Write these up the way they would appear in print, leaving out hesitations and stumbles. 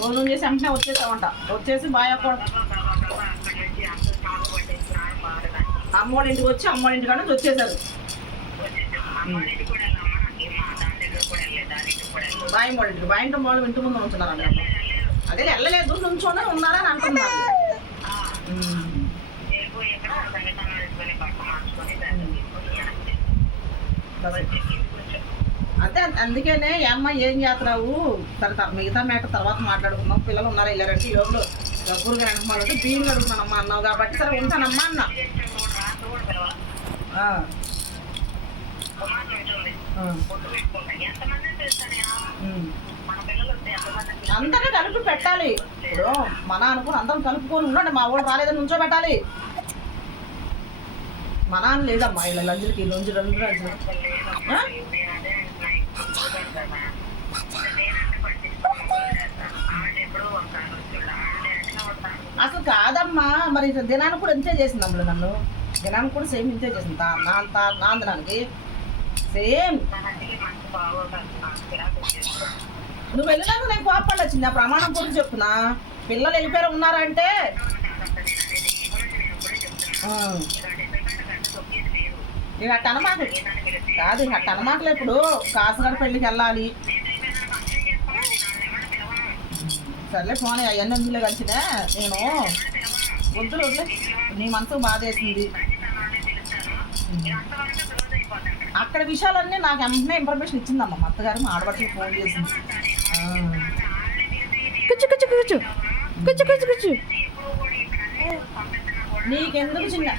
భోజనం చేసి వెంటనే వచ్చేసామంట. వచ్చేసి బాగా అమ్మోడి ఇంటికి వచ్చి అమ్మోడి ఇంటి కాడ నుంచి వచ్చేసారు. బాయింటి వాళ్ళు ఇంటి ముందు ఉంటున్నారు అన్నమాట. అదే వెళ్ళలేదు, నుంచోనే ఉన్నారని అంటున్నారు. అదే అందుకనే అమ్మ ఏం చేస్తున్నావు మిగతా మ్యాటర్ తర్వాత మాట్లాడుకుందాం, పిల్లలు ఉన్నారు వెళ్ళారంటే ఈ లోపల గబ్బురుగా అనుకున్నారంటే బియ్యం అడుగుతున్నానమ్మా అన్నావు కాబట్టి సరే ఉంటానమ్మా అన్న. అందరినీ కలిపి పెట్టాలి. ఇప్పుడు మన అనుకుని అందరం కలుపుకొని ఉండండి. మా ఊళ్ళు రాలేదని నుంచో పెట్టాలి. మన అని లేదమ్మా ఇలా లంచులకి రెండు లంచులు అసలు కాదమ్మా. మరి దినానికి కూడా ఎంజాయ్ చేసింది అమ్మ, నన్ను దినానికి కూడా సేమ్ ఎంజాయ్ చేసింది. నా దినానికి సేమ్. నువ్వు వెళ్ళినాక నేను కోపడి వచ్చింది. ఆ ప్రమాణం గురించి చెప్తున్నా. పిల్లలు వెళ్ళిపోయారు ఉన్నారంటే ఇక అట్ట అనమాట కాదు, ఇక అట్ట అనమాటలు. ఇప్పుడు కాసుగారి పెళ్ళికి వెళ్ళాలి. సర్లే ఫోన్ అవన్నీ అందులో కలిసినా నేను వద్దులు వద్దు. నీ మనసు బాధ వేసింది. అక్కడ విషయాలన్నీ నాకు వెంటనే ఇన్ఫర్మేషన్ ఇచ్చిందమ్మ మా అత్తగారు. మా ఆడపడికి ఫోన్ చేసింది. నీకెందుకు చిన్న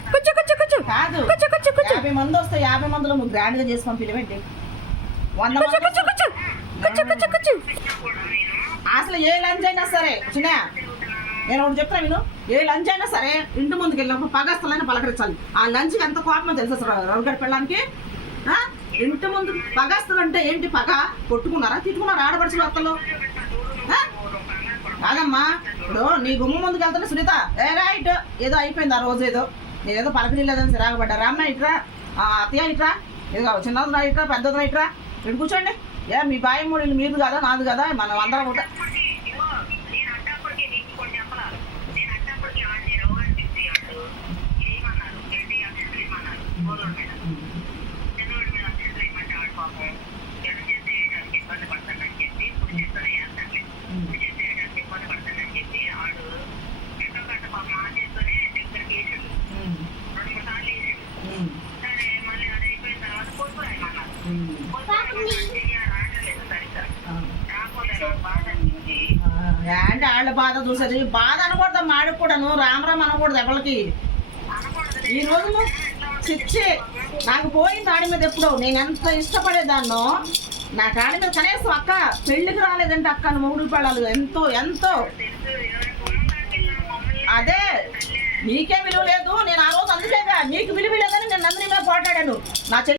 కాదు 50 మంది వస్తే 50 మందిలో నువ్వు గ్రాండ్గా చేసి పంపిలేవేంటి? 100 అసలు ఏ లంచ్ అయినా సరే చిన్న నేను ఒకటి చెప్తాను విను. ఏ లంచ్ అయినా సరే ఇంటి ముందుకు వెళ్ళినప్పుడు పగస్తలైనా పలకరించాలి. ఆ లంచ్కి ఎంత కోపమో తెలుసా రవిగడ పెళ్ళడానికి? ఇంటి ముందు పగస్తులు అంటే ఏంటి? పగ కొట్టుకున్నారా తిట్టుకున్నారా ఆడపడుచులు అత్తలు? కాదమ్మా. ఇప్పుడు నీ గుమ్మ ముందుకు వెళ్తున్నా సునీత ఏ రైట్ ఏదో అయిపోయింది ఆ రోజు. ఏదో నేనేదో పలకలేదని సిరాగపడ్డారా అమ్మ ఇట్రా, అత్తయ్య ఇట్రా, ఏదో చిన్నది ఇట్రా, పెద్దది ఇట్రా, ఇటు కూర్చోండి. ఏ మీ బాయి మూడు మీది కదా నాది కదా మనం అందరం కూడా అంటే వాళ్ళ బాధ చూసేది. బాధ అనకూడదు మాడికి కూడాను, రామరామ్ అనకూడదు ఎవరికి. ఈ రోజులు చిచ్చి నాకు పోయిన కాడి మీద ఎప్పుడో నేను ఎంత ఇష్టపడేదాన్నో నా కాడి మీద కనీసం అక్క పెళ్ళికి రాలేదంటే అక్క మొగుడు పడాలి ఎంతో ఎంతో. అదే నీకే విలువ లేదు. నేను ఆ రోజు అందుకేగా నీకు విలువ లేదని నేను నందిని మీద పోటాడాను. నా